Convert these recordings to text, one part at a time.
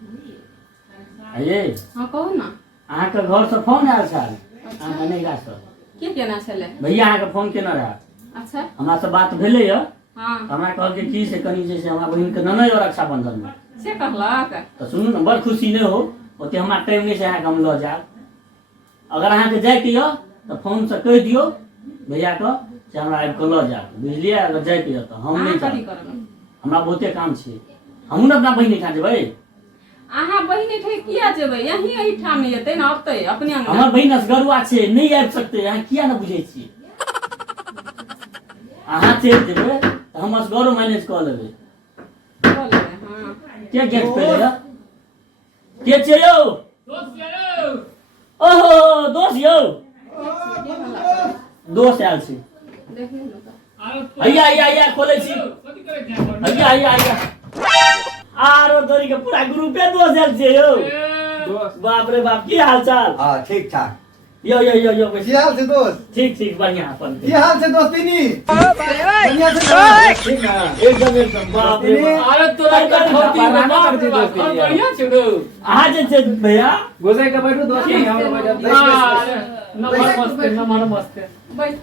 ये हां कहू ना अहाँ के घर से फोन आयल छल अहाँ नैहरा से के केना छले भैया अहाँ के फोन केना रहा अच्छा हमरा से बात भेलै य हां हमरा कहल के की से कनी जे से हमरा बहिन के ननद और रक्षाबंधन में से कहलक तो सुनू ना बड़ खुशी नहीं हो ओते हमरा टाइम नहीं से अहाँ के हम ल जाब अगर अहाँ के जाय के य तो फोन से कह दियो भैया को से हमरा आबि के ल जाब बुझलिए अगर जाय के य तो हम नहीं कथि जाब करब हमरा बहुते काम छै हमहू ने अपना बहिन ठाम जेबै अहाँ बहिनी ठे किया जेबै यही एही ठाम एतै न औतै अपने अंगना हमर बहिन असगरुआ छै नहीं आबि सकते अहाँ किया न बुझै छी अहाँ चलि जेबै तो हम असगरो मैनेज कऽ लेबै बोल हां के गेट पे ले के छै यौ दोस्त यौ ओहो दोस्त यौ दोस्त आयल छै देखियो न हैया खोलै छी कथि करे छै हैया आरो दौड़ी के पूरा ग्रुपे दोस्त आयल छै यौ बाप रे बाप की हाल चाल हाँ ठीक ठाक यो की हाल छै दोस्त ठीक बढ़िया अपन की हाल छै दोस्तिनी बढ़िया छै ठीक ना एकदम बाप रे बाप अरे तोरा कठौती में बाप रे बाप बढ़िया छै रो अहाँ जे छै भैया गोसाई के बैठो दोस्त नमस्ते नमस्ते बैठ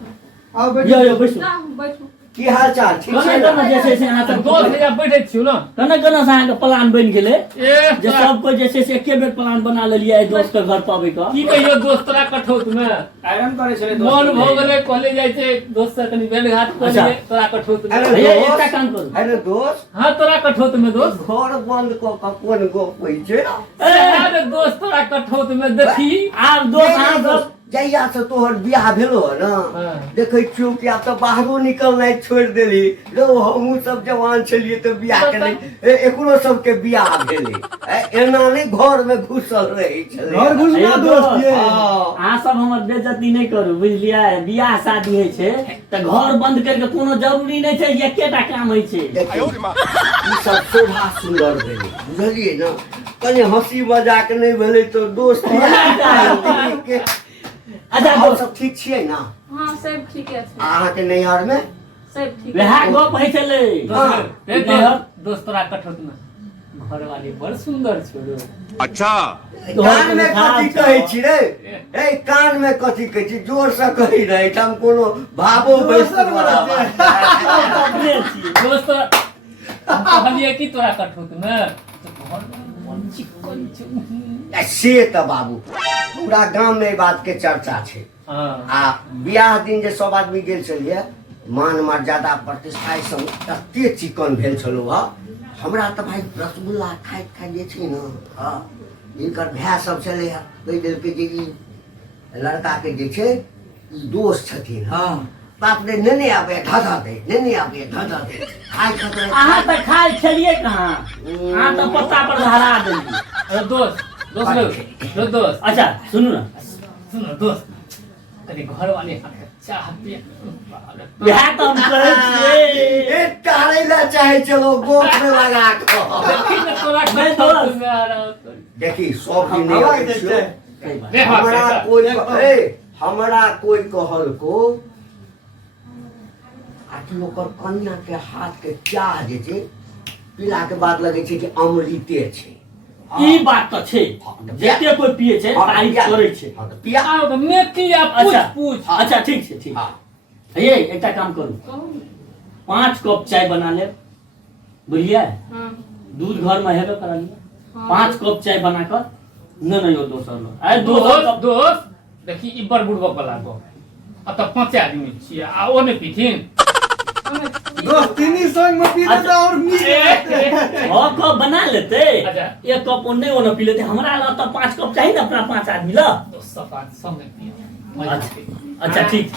आओ यो बैसू जा बैठो की हाल चाल ठीक छै कने जे छै से अहाँ सब दोस्त या बैठे छियो ना कने से अहाँ के प्लान बनि गेलै ए जे सब कोई जे छै से एके बेर प्लान बना लेलियै एहि दोस्त के घर पाबै का की कहियो दोस्त तोरा कठौत में आयरन करे छले मन भ गेलै कहले जाइ छै दोस्त से कनी भेंट घाट कर अच्छा। ले तोरा कठौत में अरे भैया दोस्त, एकटा काम करू अरे दोस्त हां तोरा कठौत में दोस्त घर बंद क के कोन गप होइ छै अरे दोस्त तोरा कठौत में देखी आब दोस्त अहाँ सब जहिया से तोहर बियाह भेलो है ना हाँ। देखै छियौ कि आब तो बाहरो निकलनाइ छोड़ि देली रो हमहूँ सब जवान छलियै तो बियाह केली एकरो सबके बियाह भेलै एना नहि घर में घुसल रहै छलै घर घुसना दोस्त ये हाँ। अहाँ सब हमर बेइज्जती नहीं करू बुझलियै बियाह शादी होइ छै तऽ घर बंद करके कोनो जरूरी नहीं छै जे एकेटा काम होइ छै देखियौ, ई सब शोभा सुंदर भेलै बुझलियै ना कनि हंसी मजाक नहीं भेलै तो दोस्त अच्छा अहाँ दोस्त सब ठीक छियै ना हां सब ठीके छै अहाँके नैहर में सब ठीक वएह गप होइ छलै हाँ। दोस्त तोरा कठौत में घर वाली बड़ सुंदर छोरो अच्छा कान में कथी कहै छी रे ए कान में कथी कहै छी जोर से कही रहे हम कोनो भावो बैसल वाला बात अपने छियै दोस्त कहलिए कि तोरा कठौत में तो घर में चिकन ए, से त बाबू पूरा गांव में ई बात के चर्चा छै हां आ बियाह दिन जे सब आदमी गेल छलियै मान मर्यादा प्रतिष्ठा ई सब एते चिकन भेल छलो हा हमरा त भाई रसगुल्ला खाइत जे छै न हाँ इनकर भाई सब छलै है कहि देलकै जे ई लड़का के जे छै ई दोस्त छथिन हाँ बाप रे नेने आबे ढाढा दे नेने आबे ढाढा दे खाइ खतरे अहाँ तऽ खाइ छलियै कहाँ अहाँ तऽ पत्ता पर धरा देलियै अरे दोस्त दोस्त अच्छा सुनू ना सुन दोस्त कनी घर वाले चाह पिए वएह तऽ हम कहै छियै ए टारे ला चाहे चलो गोप में लगा के देखी न तोरा नहीं कठौत दोस्त। में आ रहा देखी सब दिन नहीं हवा आबै के छियौ। छै हमरा कोई कहल को आखिर ओकर कन्या के हाथ के चाह जे छै पीला के बाद लगे छै कि अमृते छै ई बात तऽ छै जते कोई पिए छै तारीफ करै छै हाँ, तो पिया आओ तो मेथी या पूछ अच्छा पूछ अच्छा ठीक छै ठीक हाँ। ये एकटा काम करू कहू 5 कप चाय बना ले बुझलियै हां दूध घर में हेबे करलियै हाँ। 5 कप चाय बना कर न यो दोसर लो अरे दोसर दोस्त कप दोस्त देखी ई बड़ बुढ़बा वाला गो अब तो 5 आदमी छिए आ ओ ने पीथिन दोस्तिनी संग में पीने तो और नीक 6 कप बना लेते अच्छा। 1 कप ओने ओने पी लेते हमरा ला तो 5 कप चाहिए ना अपना 5 आदमी ला दोस्त सब बात सब में पिए मजा अच्छा। आते। अच्छा ठीक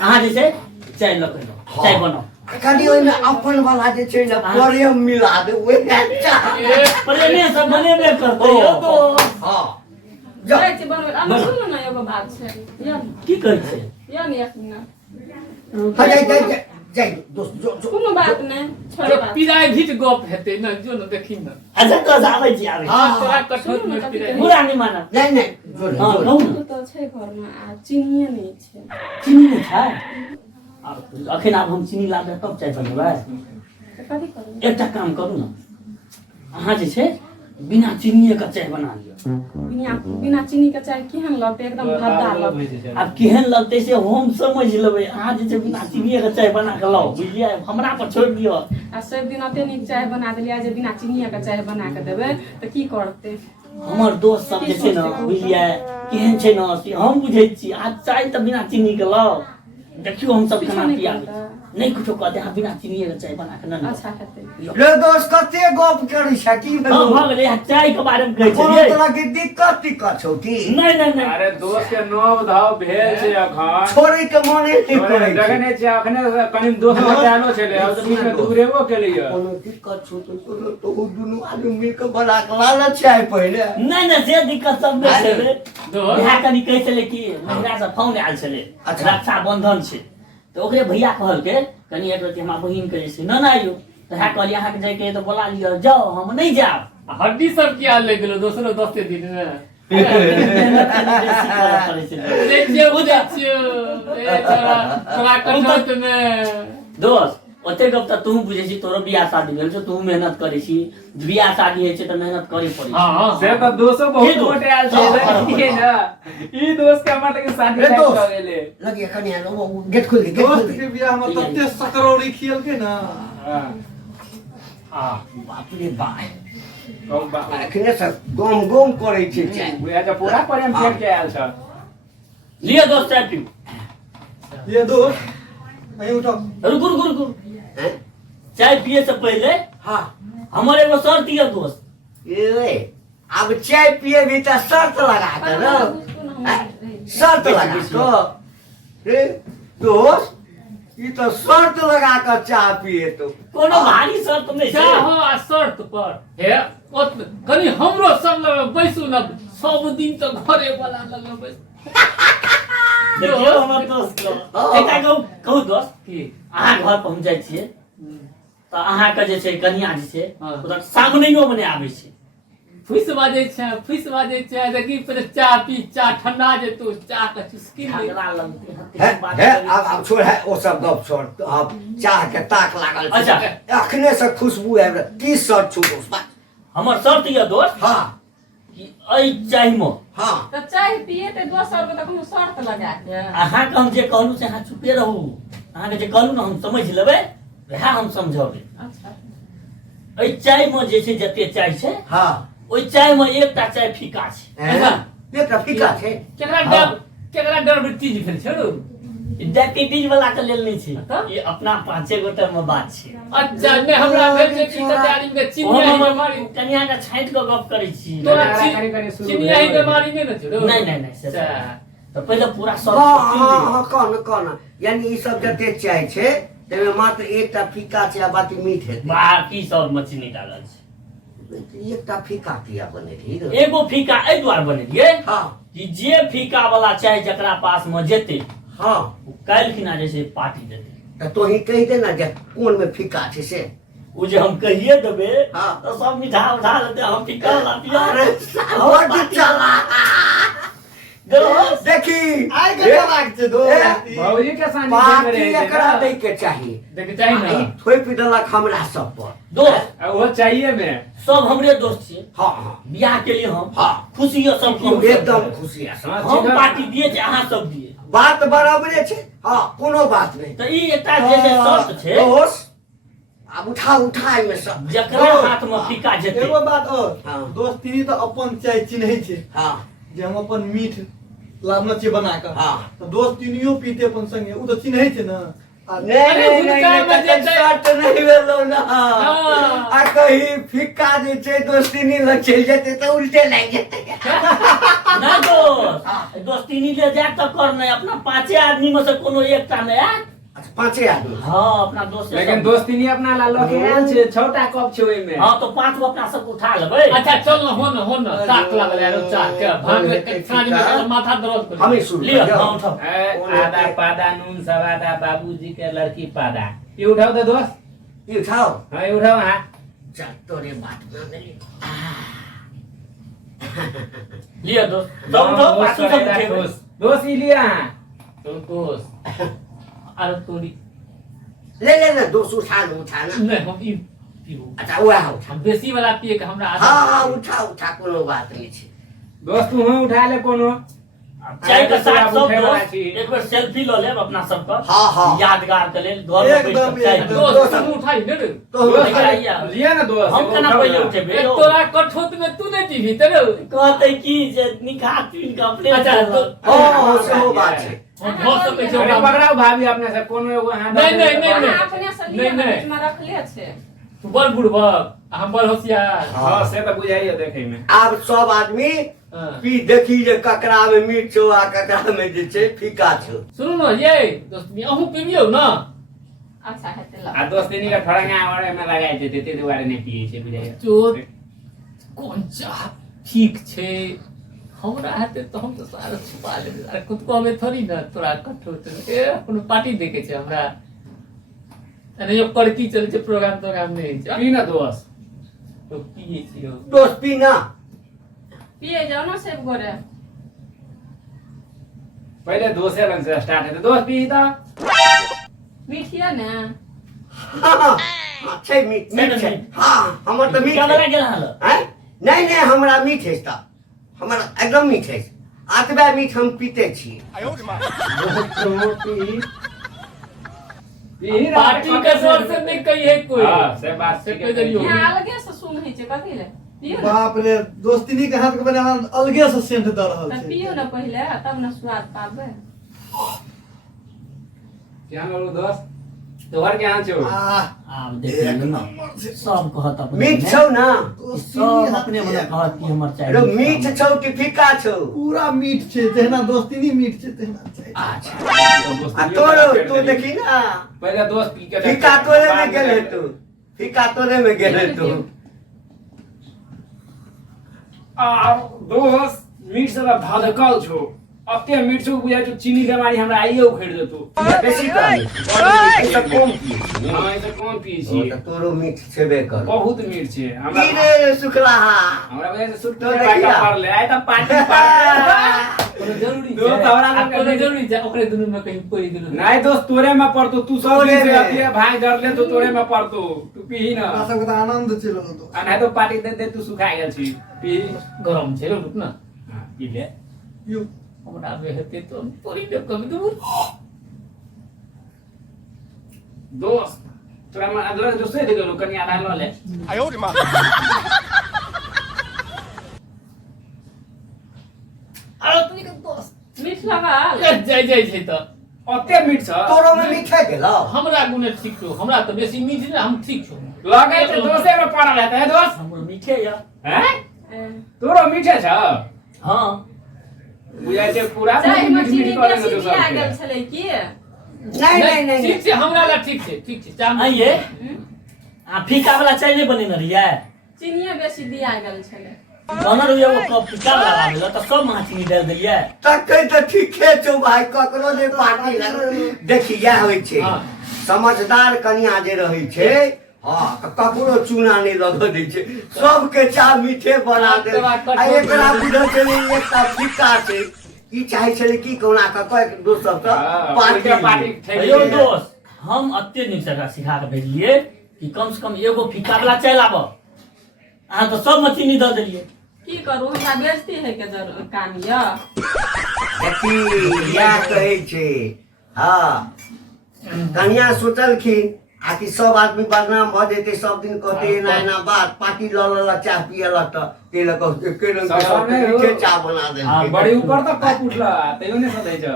अहाँ जे छै चाय लऽ के लो चाय बनाओ कनी ओइमे अपन वाला जे छै न प्रेम मिला दे ओइ चाह प्रेमे से बनेबे करते यो तो हाँ जाइ छी बनबै अब सुन न एगो बात छै या की कहै छै या ने एक मिनट हाँ, जाई दोस्त जो जो कोनो बात नहि छोड़ जो बात पिराय भीट गप हेते न जो न देखी न अच्छा तो आबै छी आबै छी। हाँ, तोरा हाँ। कठौत सुनू में न, पिराय कथी पूरा नहीं माना नहीं नहीं जो हाँ नहीं कहू जो न तो छै घर में आ चिनिये नहीं छै चीनी नहीं छै आब अखन आब हम चीनी लाबे तब चाय बनेबै तऽ कथी करू एकटा काम करू न अहाँ जे छै बिना चीनी का चाय बना लियो। बिना चीनी के चाय केहन लगतै एकदम भद्दा लगतै। अब केहन लगतै से हम समझ लेबै। अहाँ जे छै बिना चीनी के चाय बना के लाओ, बुझलियै, हमरा पर छोड़ दियो। आ सब दिन एते नीक चाय बना देलियै जे बिना चीनी के चाय बना के देबै तऽ की करतै? हमर दोस्त सब जे छै न, बुझलियै, केहन छै न से हम बुझै छी। आज चाय तऽ बिना चीनी के लाओ, देखियो हम सब खाना पियाबै नहीं कुछो कहते। अहाँ बिना चीनी के चाय बना के न अच्छा हेतै। रे दोस्त कते गप करै छै की हां भेलौ? भऽ गेलै। चाय के बारे में कहै कोनो छलियै। तरह के दिक्कत छौ की? नहीं नहीं नहीं, अरे दोस्त के नव धाव भेल छै अखन। छोड़ै के मोने नहीं करै छै। देखने छै अखने कनि दोस्त बतालो छलै और बीच में दूरेबो केलियै। कोनो दिक्कत छौ तो दुनू आदमी मिल के बना के लालच छै पहिले। नहीं नहीं से दिक्कत सब नहीं अरे, छलै। दोस्त इएह कनि कहै छलै कि महिला से फोन आयल छलै, अच्छा। रक्षा बंधन छै, तो ओकरे भैया कहलकै कनि एक रति हमरा बहिन के जे छै न आइयो। तो है कहलिए अहाँ के जाय के तो बोला लियो, जाओ हम नहीं जाब। हड्डी सब किया ले गेलो दोसरो दोस्ते दिन में। देखियो ए छोरा कटौत में दोस्त ओते गप त तू बुझे छी। तोरो बियाह शादी भेल छै, तू मेहनत करै छी। बियाह शादी होइ छै त मेहनत करै पड़ै छै। हां से तो दोस्तो बहुत मोटे आयल छै देखिए ना। ई दोस्त के हमर के शादी रे दोस्त। हो गेले। लगिए कनी आलो गेट खोल के दोस्त के बियाह में तते सकरौरी खियलकै ना। हां हां बाप रे बाप। कम बा एखने से गम गम करै छै चाय। बुआ जा पूरा प्रेम फेर के आयल छ। लियो दोस्त चाय पियो। ये दोस्त अहीं उठो। रुक रुक रुक रुक। हैं? चाय पिए से पहले हाँ हमर एगो शर्त ये दोस्त। ए अब चाय पिए भी तो शर्त लगा के ना। शर्त लगा के रे दोस्त ये तो शर्त लगा कर चाय पिए तो कोनो भारी शर्त नहीं क्या छै। हो आ शर्त पर हे कनी हमरो सब लग बैसू न। सब दिन तो घरे वाला लग बैस। देखियो हमर दोस्त को एकटा कहू दोस्त की अहाँ घर पहुंच जाइ छियै त अहाँ के जे छै कन्या जे छै हाँ। ओकर सामनेयो मने आबै छै। फुस बाजे छै देखी पहले चाय पी चाय ठंडा जे तू चाय का चुस्की ले। झगड़ा लगतै है हत्ते बात है करै अब छोड़ है वो सब गप छोड़ अब चाय के ताक लागल छै। अच्छा। अखने से खुशबू आबि रहल। की शर्त छौ दोस्त बात? हमर शर्त ये दोस्त हाँ कि एहि चाय में हाँ तऽ चाय पिए तऽ दोसर के तऽ कोनो शर्त लगा के अहाँ के हम जे कहलू से अहाँ चुपे रहू। अहाँ के जे कहलू ना हम समझ लेबै वएह हम समझबै। अच्छा एहि चाय में जे छै जते चाय छै हाँ ओहि चाय में एकटा चाय फीका छै। एक फीका छै। केकरा डायबिटीज भेल छै। डायबिटीज वाला के लेल नहीं छै, तब? ये अपना पांचे गोटे में बात छै। अच्छा ने हमरा भेल छै कि तैयारी में चिनिया बीमारी कन्या के छांट के गप करै छी। तोरा कनी शुरू चिनिया भेल। बीमारी नहीं न छै। नहीं नहीं नहीं से अच्छा तो पहले पूरा सब हाँ कौन यानी ई सब जते चाय छै तेमे मात्र एकटा फीका छै आ बाकी मीठ हेतै। बाकी सब में चीनी डालल छै। एकटा फीका किया बनेली रे? एगो फीका एहि दुआरे बनेलियै हाँ कि जे फीका वाला चाय जकरा पास में जेतै हाँ ओ काल्हि खिना जे छै पार्टी देतै। तो तोही कहि दे ना जे कोन में फीका छै से। ओ जे हम कहिए देबै हाँ। तो सब मिठा उठा लेतै। हम फीका वाला पिया अरे बड़ चालाक। दोस्त देखी आइ के चलाक छै दोस्त। भौजी के सानी पार्टी में रहे एकरा दै के चाही। देख चाहिए आ ई ना थोपि देलक हमरा सब पर। दोस्त वो चाहिए में सब हमरे दोस्त छियै। हाँ हाँ बियाह के लिए हम हाँ। खुशी है सब एकदम खुशी है सब। हम पार्टी दिए जे अहाँ सब दिए। बात बराबरे छै। हाँ कोनो बात नहीं। तो ई एकटा जे छै शर्त छै दोस्त अब उठा में सब जकरा हाथ में फीका जेतै। एगो बात और हाँ। दोस्त तीनी तो अपन चाय चिन्है छै हाँ जे हम अपन मीठ लावना छियै बना कऽ। हाँ। तो दोस्त तीनियो पीते अपन संगे उ तो चिन्है छै ना। आ नहीं मजे छै। शर्त नहीं भेलो ना। हाँ। आ कहीं फिक्का जे छै दोस्ती नहीं लग चल जेते तो उल्टे लग जेते। ना दोस्त दोस्ती ले जाए तो कर नहीं अपना पांचे आदमी में से कोनो एकटा में आएत। अच्छा पांचे आदमी। हाँ अपना दोस्त से लेकिन सब- दोस्ती नहीं अपना लालो के आयल छै छोटा कप छै ओइ में। हाँ तो पांच गो अपना सब उठा लेबै। अच्छा चल न हो न ताक लागल यार चाक के भाग में साँझ में माथा दर्द कर। हम ही शुरू लियो करियो। हाँ उठाओ। आधा पादा नून सवादा बाबूजी के लड़की पादा ये उठाओ तो दोस्त। ये उठाओ। हाँ ये उठाओ हाँ चल तोरे बात ना नहीं। लियो दोस्त सब उठाओ पाछू सब उठेबै। दोस्त ये लिया हाँ तो दोस्त अरे तोरी ले ले ना दोस्त उठा ना। नहीं हम ई पियो अच्छा वह उठा हम बेसी वाला पिए के हमरा हाँ हाँ उठा उठा कोनो बात नहीं छै दोस्त तू उठा ले कोनो चाय के साथ सब उठे वाला दोस्त छी। एक बार सेल्फी ल लेब अपना सबका हाँ, हाँ। यादगार के लेल घर में बैठ एकदम, के चाय एकदम। पियो। दोस्त हम उठाई ने रे तो दोस्त आइया। लिया ना दोस्त हम केना पहिले उठेबे एक यौ? तोरा कठोत में तू नहीं टीवी तेरे कहते की जे निकाह पीन के अपने अच्छा, चल। तो- हाँ सेहो बात छै हम भो सके छै अरे ओकरा पकड़ाओ भाभी अपने से कोनो एगो हाथ नहीं, नहीं, नहीं, नहीं। अहाँ अपने से लिए नहीं, नहीं। बीच में रखले छे तू बड़ बुढ़बक हम बड़ होशियार हां से तो बुझाइए देखे में आब सब आदमी हाँ। पी देखी जे ककरा में मीठ छौ आ ककरा में जे छै फीका छौ सुनो ना ये दोस्त अहू पीबियो ना अच्छा हेते आ ल दोस्ती का ठड़ंगा वाले में लगाई देते ते दुआरे नहीं पिए छे बुझाइए चोट कौन चाह ठीक छे हमरा हाथे तो हम तो सारा छुपा ले अरे खुद को हमें थोड़ी ना तोरा कठोर ए कोनो पार्टी देखे छे हमरा अरे यो करकी चले छे प्रोग्राम नहीं छे पी ना दोस्त तो पिए छियो दोस्त पी ना पिए जाओ ना सेब गोरे पहले दोस्त से रंग से स्टार्ट है तो दोस्त पी ता मीठिया ने हाँ हाँ छै मीठ मीठ छै हाँ हमर तो मीठ क्या छै। लगा गेल हाल हैं? नहीं नहीं हमरा मीठ है ता हमरा एकदम मीठ है आतबा मीठ हम पीते छी पी पार्टी के जोर से नहीं कही है कोई हां से बात से कह दियो यहाँ अलगे से सुन है छे कथी ले पियो ना बाप रे दोस्ती के हाथ के बने अलगे से सेंट द रहल त छै पियो ना पहिले तब ना स्वाद पाबे क्या बोलो दोस्त तोहर के हां छो आब देख लेना ना सब कहत अपने मीठ छौ ना सब अपने मने कहत कि हमर चाय अरे मीठ छौ कि फीका छौ पूरा मीठ छै जहना दोस्ती मीठ छै तहना छै अच्छा आ तोरो तू देखी ना पहले दोस्त पी के फीका तोरे में गेल है तू फीका तोरे में गेल है तू आ दोस्त मीठ से धधकल छो अते मीठ छो बुझाय छो चीनी के मारी हमरा आइए उखेड़ देतो बेसी कहली ऐसा कम पिए हां ऐसे कौन पिए छी छी तोरो मीठ छेबे कर बहुत मीठ छे हमरा की रे शुक्लाहा हमरा वजह से सुट तो के देखिया। बाटा पर ले आय त पार्टी पर कोनो जरूरी दोस्त छै हमरा आ लोग कोनो के- जरूरी छै ओकरे दुनू में कहीं कोई दुनू नहीं दोस्त तोरे में पड़तो तू सब तोरे दिन से में। अतिए भाई डर ले तो तोरे में पड़तो तू पी ना हमरा सबके त आनंद छै लगल तो आ नहीं तो पार्टी दे दे तू सुखा गेल छी पी गरम छै रुक ना हां पी ले यो हमरा में हेते तो हम तोरी ने कम दूर दोस्त तोरा में अदर दोस्त दे गेलो कन्या ला लो ले अरे तू के दोस्त मीठ लगा जाय छै त अते मीठ छ तोरो में मीठे गेलो हमरा गुने ठीक छौ हमरा तो बेसी मीठ नहीं हम ठीक छौ लगे तो दोस्ते में पड़ल है त दोस्त हमर मीठे या हैं तोरो मीठे छ हां बुझाय छै पूरा चाय में मीठ चीनी मीठ करे बेसी तो दिया सब गेल छले की नहीं नहीं नहीं ठीक छै हमरा ला ठीक छै चाम आइए आ फीका वाला चाय नहीं बनेने रहिए चीनिये बेसी दिया गेल छले बनल रहिए वो कप फीका वाला लागल त सब माछ चीनी डाल देलिए तकै त ठीके छौ भाई ककरो ने पार्टी लग देखी या होइ छै हाँ। समझदार कन्या जे रहै छै हाँ ककरो चूना नहीं लग दै छै सबके चाह मीठे बना दे आ एकरा बुझल छलै एकटा फीका छै ई चाहे छलै की कोना कक दोस्त सब हाँ, पार्टी उनके पार्टी पार्टी अयो दोस्त हम अत्ते नीक से एकरा सिखा के भेजलिए कि कम से कम एगो फीका वाला चाय लाब अहाँ तो सब में चीनी दऽ देलिए की करू हमरा बेइज्जती है के जरूर काम य देखी या कहै छै हाँ कन्या सोचलखिन आ कि सब आदमी बदनाम भ जेतै सब दिन कहते एना एना बात पार्टी ल ल चाह पियलक त ते लक एके रंग के सब सब में हो। मीठे चाह बना हां देलकै बड़ी ऊपर तक कप उठला तैयो ने सदै छ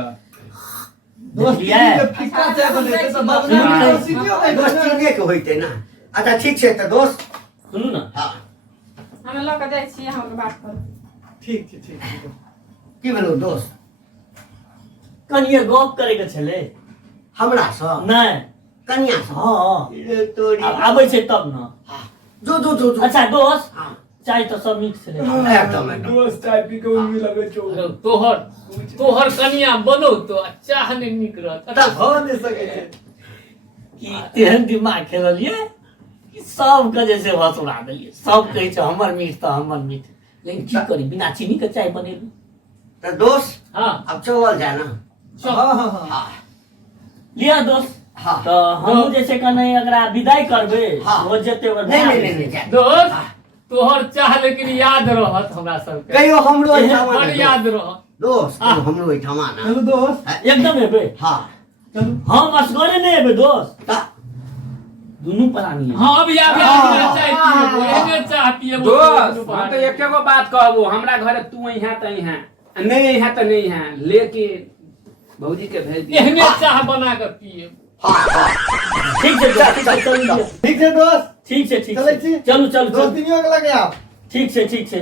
दोस्ती देखलिए के फीका चाय बने त हाँ। बदनामी दोस्तियो नहीं दोस्त चीने के होइते ना अच्छा ठीक छै त दोस्त सुनू ना हाँ हमें लऽ के जाइ छियै हम बात करू ठीक छै ठीक छै की भेलौ दोस्त कनिए गप करे के छले हमरा सँ नहीं कन्या सँ हां ए तोरी अब आबै छै तब ना जो जो जो जो अच्छा दोस्त हाँ चाय तो सब मीठ छले एकदम एकदम दोस्त चाय पी के उंगली लगे छो तोहर कनिया बनो तो चाह नहीं निक रहत त हो नहीं सके छै कि तेहन दिमाग खेललिए कि सब के जैसे हंसुड़ा देलिए सब कहै छै हमर मीठ तो हमर मीठ लेकिन की करी बिना चीनी के चाय बनेबी त दोस्त हां अब चल जाना हां हां हां हाँ लिया दोस्त हाँ। तो हम जैसे कने अगर विदाई करबे हाँ। हो जेते नहीं जाए। दोस्त हाँ। तोहर चाह लेकिन याद रहत हमरा सबके कहियो हमरो एहन एहिठाम बड़ याद रहत दोस्त कहियो हमरो एहिठाम ना चलू दोस्त एकदम हेबे हाँ चलू हम असगरे नहीं हेबे दोस्त ता दुनू प्राणी है। हाँ अभी आबे चाय पिएबो एने चाह पिएबो दोस्त हम तो एके गो बात कहबो हमरा घरे तू यहाँ त यहाँ नहीं यहाँ त नहीं यहाँ लेकिन भौजी के भेज दिया एहने चाह बना के पिएबो ठीक है दोस्त, ठीक है, चलू ठीक है दोस्त ठीक है ठीक चलै है छी चलू चलू चलू दोस्तिनियों के लगे आप ठीक है